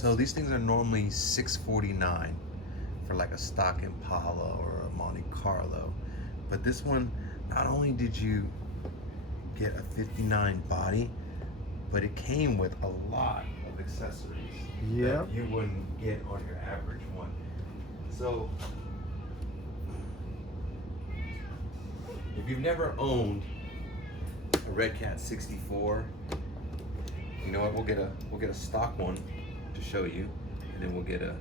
So these things are normally $649 for like a stock Impala or a Monte Carlo. But this one, not only did you get a 59 body, but it came with a lot of accessories that you wouldn't get on your average one. So if you've never owned a Redcat 64, you know what? We'll get a stock one to show you, and then we'll get the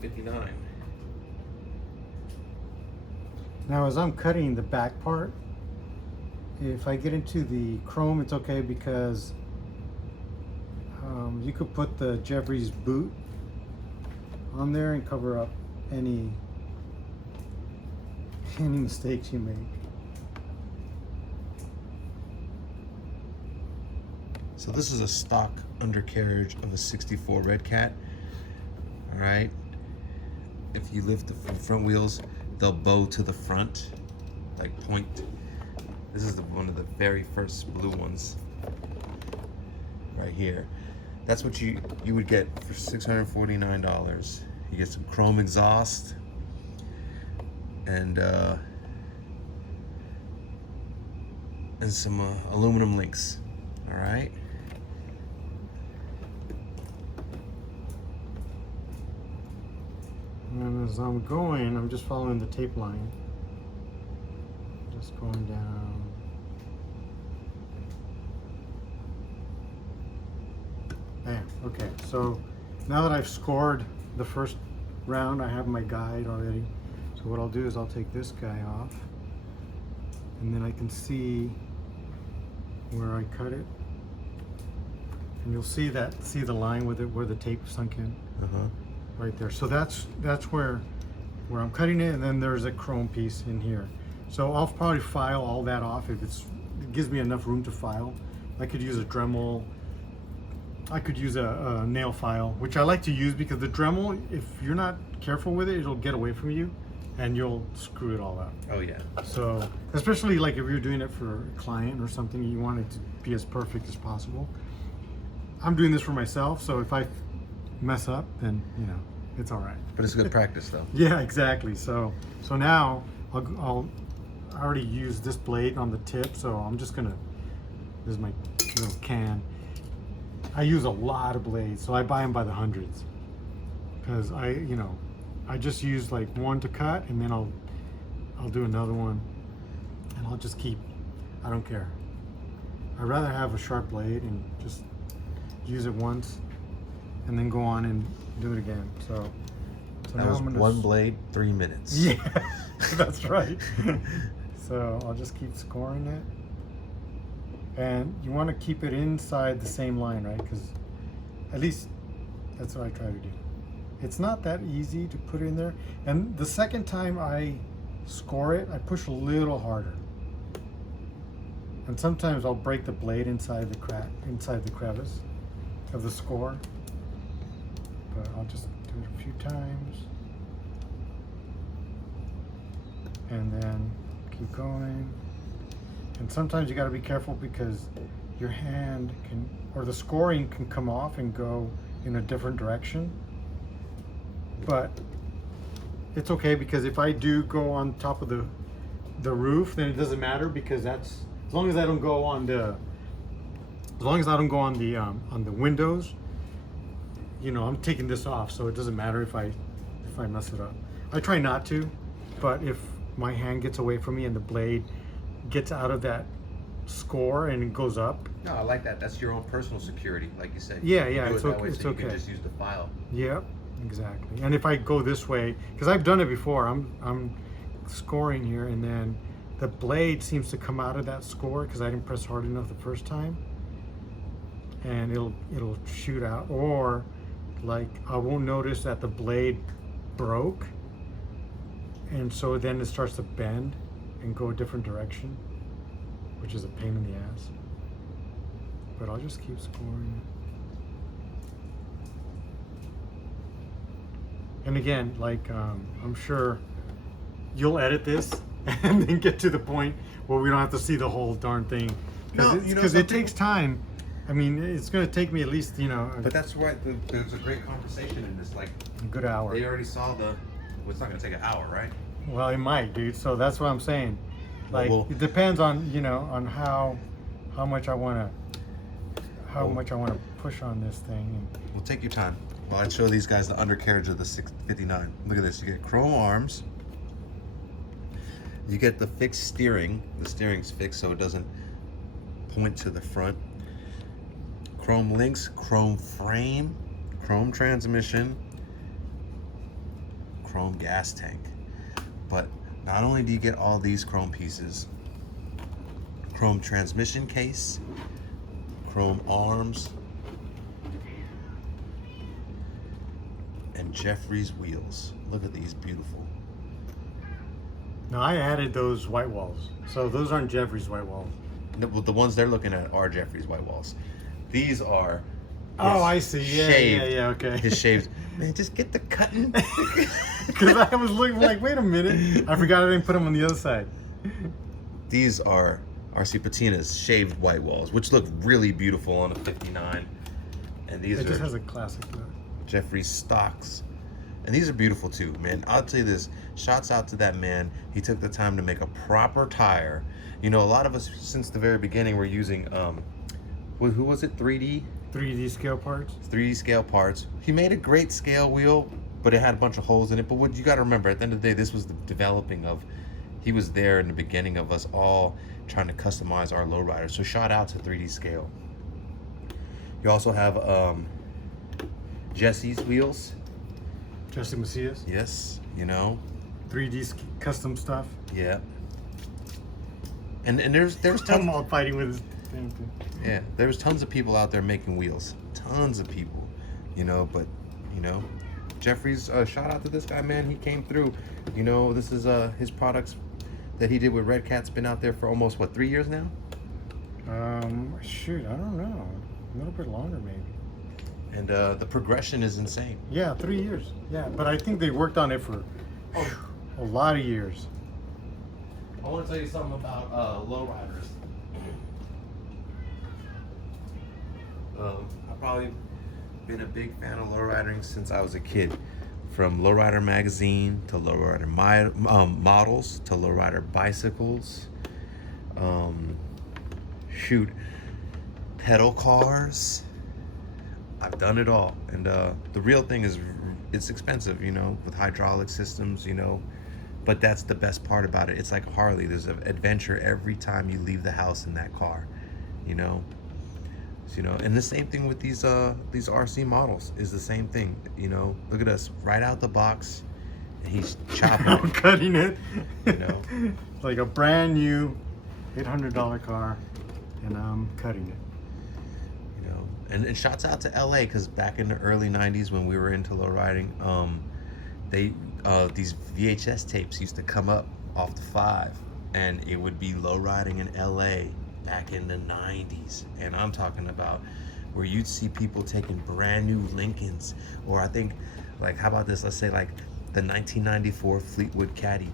59. Now, as I'm cutting the back part, if I get into the chrome, it's okay because you could put the Jeffries boot on there and cover up any mistakes you make. So this is a stock undercarriage of a 64 Redcat. All right. If you lift the front wheels, they'll bow to the front, like point. This is one of the very first blue ones, right here. That's what you would get for $649. You get some chrome exhaust and some aluminum links. All right. And as I'm going, I'm just following the tape line. Just going down. Bam. Okay, so now that I've scored the first round, I have my guide already. So what I'll do is I'll take this guy off, and then I can see where I cut it. And you'll see the line with it where the tape sunk in. Right there. So that's where I'm cutting it, and then there's a chrome piece in here. So I'll probably file all that off if it gives me enough room to file. I could use a Dremel. I could use a nail file, which I like to use because the Dremel, if you're not careful with it, it'll get away from you and you'll screw it all up. Oh yeah. So especially like if you're doing it for a client or something, you want it to be as perfect as possible. I'm doing this for myself, so if I mess up, then you know it's all right. But it's good practice though. Yeah, exactly. So now I already used this blade on the tip, so I'm just gonna, this is my little can. I use a lot of blades, so I buy them by the hundreds because I just use like one to cut, and then I'll do another one, and I'll just keep, I don't care. I'd rather have a sharp blade and just use it once and then go on and do it again. So that was one blade, 3 minutes. Yeah, that's right. So I'll just keep scoring it. And you want to keep it inside the same line, right? Because at least that's what I try to do. It's not that easy to put it in there. And the second time I score it, I push a little harder. And sometimes I'll break the blade inside the crack, inside the crevice of the score. But I'll just do it a few times. And then keep going. And sometimes you got to be careful because your hand can, or the scoring can come off and go in a different direction. But it's okay because if I do go on top of the roof, then it doesn't matter because that's, as long as I don't go on the, on the windows, you know, I'm taking this off, so it doesn't matter if I mess it up. I try not to, but if my hand gets away from me and the blade gets out of that score and it goes up. No, I like that. That's your own personal security, like you said. Yeah, you it's okay. It's so okay. You can just use the file. Yep, exactly. And if I go this way, because I've done it before, I'm scoring here, and then the blade seems to come out of that score because I didn't press hard enough the first time, and it'll shoot out, or like I won't notice that the blade broke, and so then it starts to bend and go a different direction, which is a pain in the ass. But I'll just keep scoring. And again, like I'm sure you'll edit this and then get to the point where we don't have to see the whole darn thing, Because it takes time. I mean, it's going to take me at least, But that's why there's a great conversation in this. Like, a good hour. they already saw well, it's not going to take an hour, right? Well, it might, dude. So that's what I'm saying. Like, Well, it depends on, on how much I want to push on this thing. Well, take your time. Well, I'd show these guys the undercarriage of the 659. Look at this. You get chrome arms. You get the fixed steering. The steering's fixed so it doesn't point to the front. Chrome links, chrome frame, chrome transmission, chrome gas tank. But not only do you get all these chrome pieces, chrome transmission case, chrome arms, and Jeffries wheels. Look at these, beautiful. Now, I added those white walls. So those aren't Jeffries white walls. The ones they're looking at are Jeffries white walls. These are Oh, I see. Yeah, okay. his shaved. Man, just get the cutting. Because I was looking like, wait a minute. I forgot I didn't put them on the other side. These are RC Patina's shaved white walls, which look really beautiful on a 59. And these It just are has a classic look. Jeffries stocks. And these are beautiful too, man. I'll tell you this, shouts out to that man. He took the time to make a proper tire. You know, a lot of us since the very beginning were using, who was it, 3D scale parts. 3D scale parts. He made a great scale wheel, but it had a bunch of holes in it. But what you got to remember, at the end of the day, this was the developing of, he was there in the beginning of us all trying to customize our lowrider. So shout out to 3D scale. You also have Jesse's wheels. Jesse Macias. Yes, you know. 3D custom stuff. Yeah. And there's I'm tons. all fighting with his thing too. Yeah, there's tons of people out there making wheels. Tons of people, you know. But you know, Jeffries, shout out to this guy, man. He came through. You know, this is his products that he did with Redcat's been out there for almost 3 years now. Shoot, I don't know. A little bit longer maybe. And the progression is insane. Yeah, 3 years. Yeah, but I think they worked on it for a lot of years. I want to tell you something about lowriders. I've probably been a big fan of lowriding since I was a kid. From Lowrider magazine to Lowrider models to Lowrider bicycles. Shoot, pedal cars. I've done it all. And the real thing is it's expensive, you know, with hydraulic systems, you know. But that's the best part about it. It's like Harley. There's an adventure every time you leave the house in that car, you know. So, you know, and the same thing with these RC models is the same thing. You know, look at us right out the box, and he's chopping I'm it, cutting it. you know. It's like a brand new $800 car, and I'm cutting it. You know, and shouts out to LA, because back in the early 90s when we were into low riding, these VHS tapes used to come up off the 5, and it would be low riding in LA back in the 90s. And I'm talking about where you'd see people taking brand new Lincolns, or I think, like, how about this, let's say like the 1994 Fleetwood Caddy,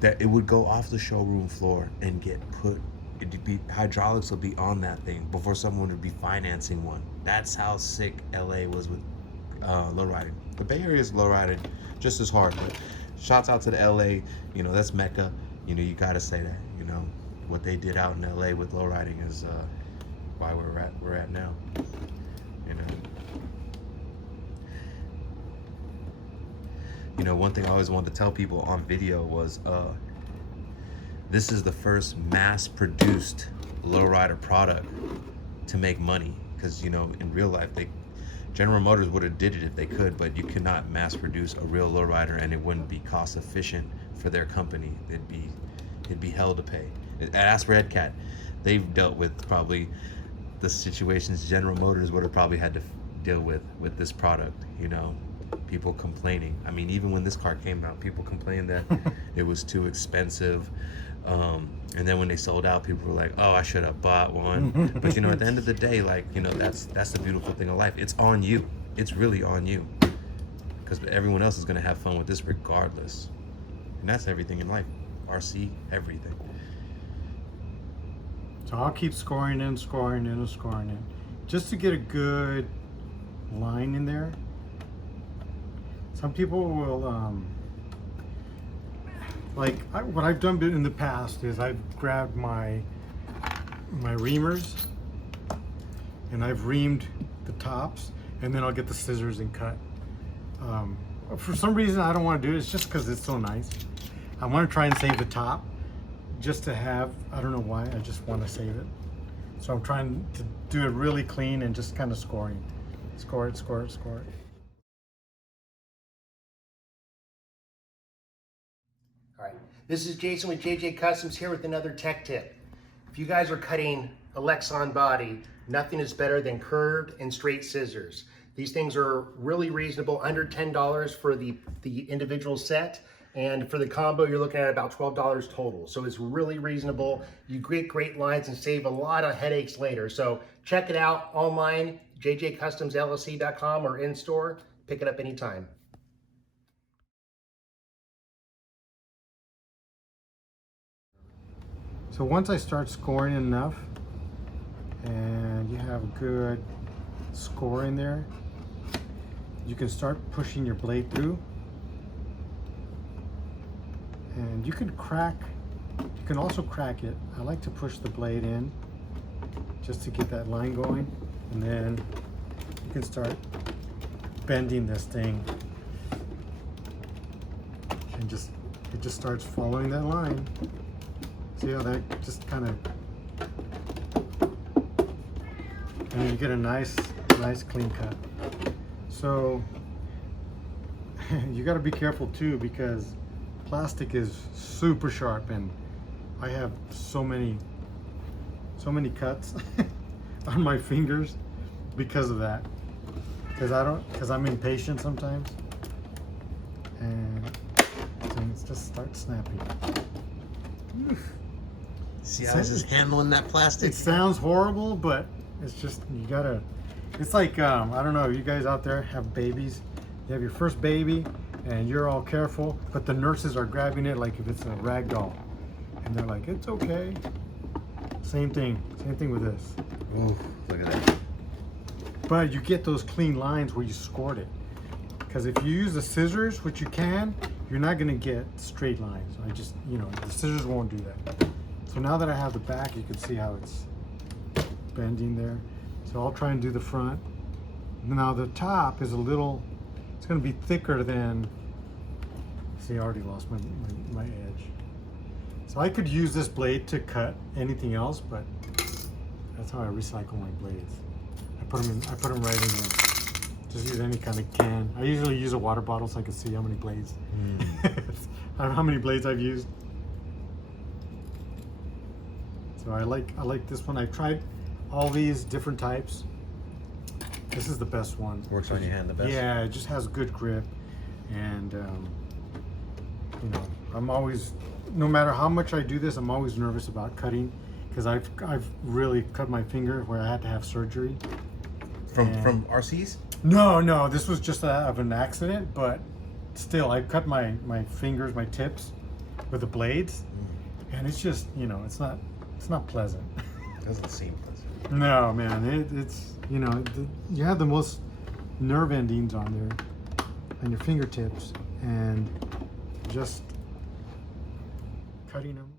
that it would go off the showroom floor and get put, it'd be, hydraulics would be on that thing before someone would be financing one. That's how sick LA was with lowriding. The Bay Area is lowriding just as hard, but shouts out to the LA, you know, that's Mecca. You know, you gotta say that, you know, what they did out in LA with lowriding is why we're at now, you know. You know, one thing I always wanted to tell people on video was this is the first mass-produced lowrider product to make money, because, you know, in real life General Motors would have did it if they could, but you could not mass produce a real lowrider and it wouldn't be cost efficient for their company. It'd be hell to pay. Ask Redcat. They've dealt with probably the situations General Motors would have probably had to deal with this product, you know. People complaining. I mean, even when this car came out, people complained that it was too expensive. And then when they sold out, people were like, oh, I should have bought one. But, you know, at the end of the day, like, you know, that's the beautiful thing of life. It's on you. It's really on you. Because everyone else is going to have fun with this regardless. And that's everything in life. RC, everything. So I'll keep scoring in, scoring in, and scoring in, just to get a good line in there. Some people will, what I've done in the past is I've grabbed my reamers and I've reamed the tops, and then I'll get the scissors and cut. For some reason I don't want to do it. It's just because it's so nice. I want to try and save the top just to have, I don't know why, I just want to save it. So I'm trying to do it really clean and just kind of scoring. Score it, score it, score it. All right, this is Jason with JJ Customs here with another tech tip. If you guys are cutting a Lexan body, nothing is better than curved and straight scissors. These things are really reasonable, under $10 for the individual set. And for the combo, you're looking at about $12 total. So it's really reasonable. You get great lines and save a lot of headaches later. So check it out online, jjcustomsllc.com, or in store. Pick it up anytime. So once I start scoring enough and you have a good score in there, you can start pushing your blade through. And you can also crack it. I like to push the blade in just to get that line going, and then you can start bending this thing, and it just starts following that line. See how that just kind of, and you get a nice clean cut. So you got to be careful too, because plastic is super sharp, and I have so many cuts on my fingers because of that. Because I'm impatient sometimes, and things just start snapping. See how this is handling that plastic? It sounds horrible, but it's just, you gotta, it's like, I don't know, you guys out there have babies, you have your first baby, and you're all careful, but the nurses are grabbing it like if it's a rag doll, and they're like, it's okay. Same thing with this. Ooh, look at that. But you get those clean lines where you scored it, because if you use the scissors, which you can, you're not gonna get straight lines. The scissors won't do that. So now that I have the back, you can see how it's bending there. So I'll try and do the front. Now the top is it's gonna be thicker than, see, I already lost my edge. So I could use this blade to cut anything else, but that's how I recycle my blades. I put them right in there. Just use any kind of can. I usually use a water bottle so I can see how many blades. How many blades I've used. So I like this one. I've tried all these different types. This is the best one. Works on your hand the best. Yeah, it just has good grip, and I'm always, no matter how much I do this, I'm always nervous about cutting, because I've really cut my finger where I had to have surgery. From RCs? No, this was just of an accident, but still, I cut my fingers, my tips, with the blades, and it's just, it's not pleasant. Doesn't seem pleasant. No, man, it's you have the most nerve endings on there, on your fingertips, and just cutting them.